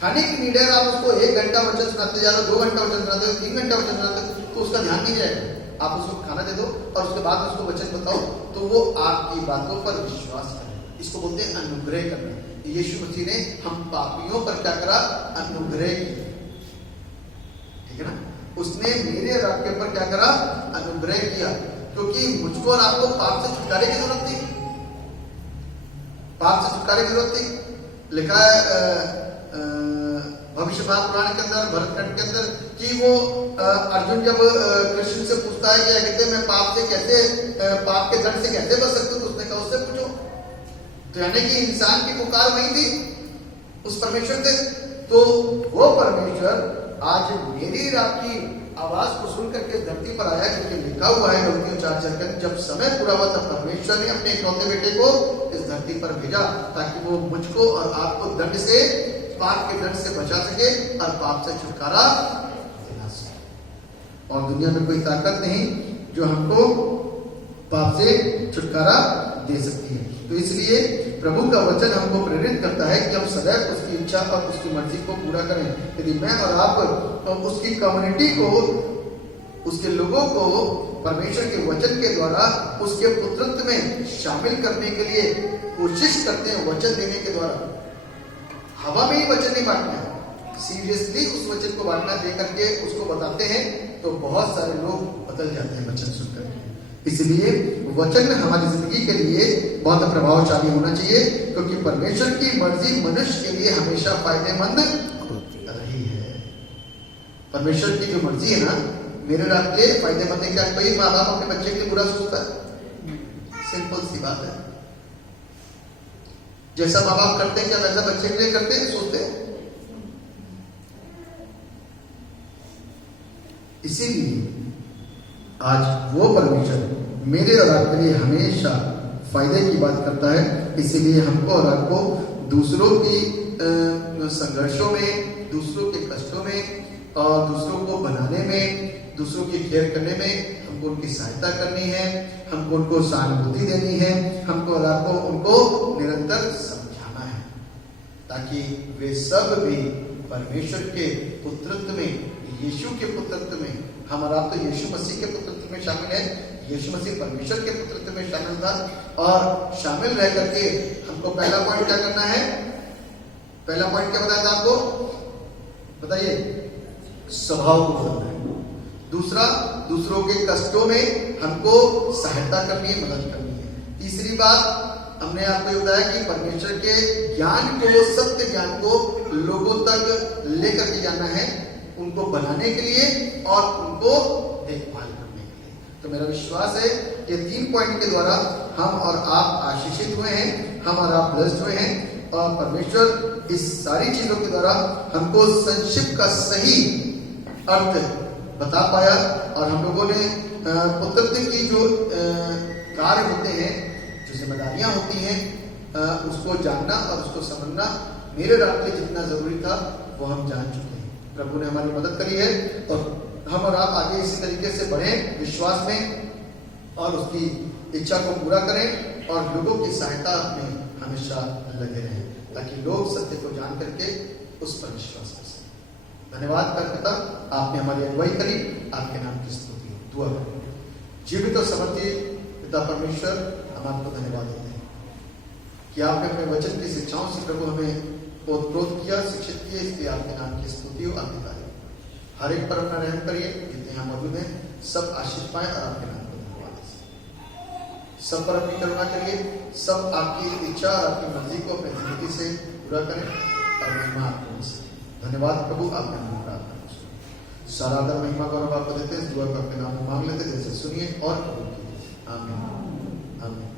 खाने की नीड है, आप उसको 1 घंटा वचन सुनाते जा रहे हो, 2 घंटा वचन सुनाते हो, 3 घंटा वचन सुनाते हो, तो उसका ध्यान नहीं जाएगा। आप उसको खाना दे दो और उसके बाद उसको वचन बताओ, तो वो आपकी बातों पर विश्वास करे। इसको बोलते हैं अनुग्रह करना। यीशु मसीह ने हम पापियों पर क्या करा? अनुग्रह किया, ठीक है ना? उसने मेरे और आपके ऊपर क्या करा? अनुग्रह किया, क्योंकि मुझको और आपको पाप से छुटकारे की जरूरत थी, पाप से छुटकारे की जरूरत थी। लिखा है भविष्य पुराण के अंदर, भरतखंड के अंदर, कि वो अर्जुन जब कृष्ण से पूछता है कि कहते मैं पाप के दंड से कैसे बच सकता हूँ, तो उसने कहा उससे पूछो। तो यानी कि इंसान की पुकार वही थी उस परमेश्वर से। तो वो परमेश्वर आज मेरी और आपकी आवाज को सुन करके इस धरती पर आया, क्योंकि लिखा हुआ है गलतियों 4:4 जब समय पूरा हुआ तब परमेश्वर ने अपने इकलौते बेटे को इस धरती पर भेजा ताकि वो मुझको और आपको दंड से, पाप के दंड से बचा सके और पाप से छुटकारा दिला सके। और दुनिया में कोई ताकत नहीं जो हमको पाप से छुटकारा दे सकती है। तो इसलिए प्रभु का वचन हमको प्रेरित करता है कि हम सदैव उसकी इच्छा और उसकी मर्जी को पूरा करें। यदि मैं और आप उसकी कम्युनिटी को, उसके लोगों को परमेश्वर के वचन के द्वारा उसके पुत्रत्व में शामिल करने के लिए कोशिश करते हैं, वचन देने के द्वारा हवा में ही वचन नहीं बांटना है, सीरियसली उस वचन को बांटना दे करके उसको बताते हैं, तो बहुत सारे लोग बदल जाते हैं वचन सुनकर। इसलिए वचन हमारी जिंदगी के लिए बहुत प्रभावशाली होना चाहिए, क्योंकि परमेश्वर की मर्जी मनुष्य के लिए हमेशा फायदेमंद रही है। परमेश्वर की जो मर्जी है ना, मेरे रात के फायदेमंद है। क्या कोई माँ बाप अपने बच्चे के लिए बुरा सोचता है? सिंपल सी बात है। जैसा माँ बाप करते हैं क्या वैसा बच्चे के लिए करते हैं, सोचते हैं? इसीलिए आज वो परमेश्वर मेरे और आपके लिए हमेशा फायदे की बात करता है। इसीलिए हमको और आपको दूसरों की संघर्षों में, दूसरों के कष्टों में और दूसरों को बनाने में, दूसरों की केयर करने में हमको उनकी सहायता करनी है, हमको उनको सहानुभूति देनी है, हमको और आपको उनको निरंतर समझाना है, ताकि वे सब भी परमेश्वर के पुत्रत्व में, यीशु के पुत्रत्व में, हम और आप तो यीशु मसीह के पुत्रत्व में शामिल है। यीशु मसीह परमेश्वर के पुत्रत्व में शामिल था, और शामिल रह करके हमको पहला पॉइंट क्या करना है? पहला पॉइंट क्या बताया था आपको? बताइए। स्वभाव को बदलना है। दूसरा, दूसरों के कष्टों में हमको सहायता करनी है, मदद करनी है। तीसरी बात हमने आपको बताया कि परमेश्वर के ज्ञान को, सत्य ज्ञान को लोगों तक लेकर के जाना है, उनको बनाने के लिए और उनको देखभाल करने के लिए। तो मेरा विश्वास है कि 3 पॉइंट के द्वारा हम और आप आशीषित हुए हैं, हम और आप ब्लेस्ड हुए हैं, और परमेश्वर इस सारी चीजों के द्वारा हमको संक्षिप्त का सही अर्थ बता पाया, और हम लोगों ने पुत्रत्व की जो कार्य होते हैं, जो जिम्मेदारियां होती हैं, उसको जानना और उसको समझना मेरे रात में जितना जरूरी था वो हम जान चुके हैं। प्रभु ने हमारी मदद करी है, और हम और आप आगे इसी तरीके से बढ़ें विश्वास में, और उसकी इच्छा को पूरा करें, और लोगों की सहायता में हमेशा लगे रहें, ताकि लोग सत्य को जान करके उस पर विश्वास कर सकें। धन्यवाद पिता, आपने हमारी अगुवाई करी, आपके नाम की स्तुति हो। दुआ करें। जीवित और समर्थी पिता परमेश्वर, हम आपको धन्यवाद देते हैं कि आपने अपने वचन की शिक्षाओं से प्रभु हमें प्रोत किया, शिक्षित किए, इसलिए आपके नाम की स्तुति हो, आपकी तारीफ। हर एक पर अपना रहम करिए, जितने यहाँ मौजूद हैं सब आशीष पाए, और आपके नाम को धन्यवाद। सब पर अपनी करुणा करिए, सब आपकी इच्छा और आपकी मर्जी को अपनी जिंदगी से पूरा करें, और महिमा आपको से। धन्यवाद प्रभु, आपने हमें प्रार्थना सारा आदर महिमा गौरव आपको देते हैं। इस दुआ को अपने नाम में मांग लेते, जैसे सुनिए और कबूल कीजिए। आमीन आमीन।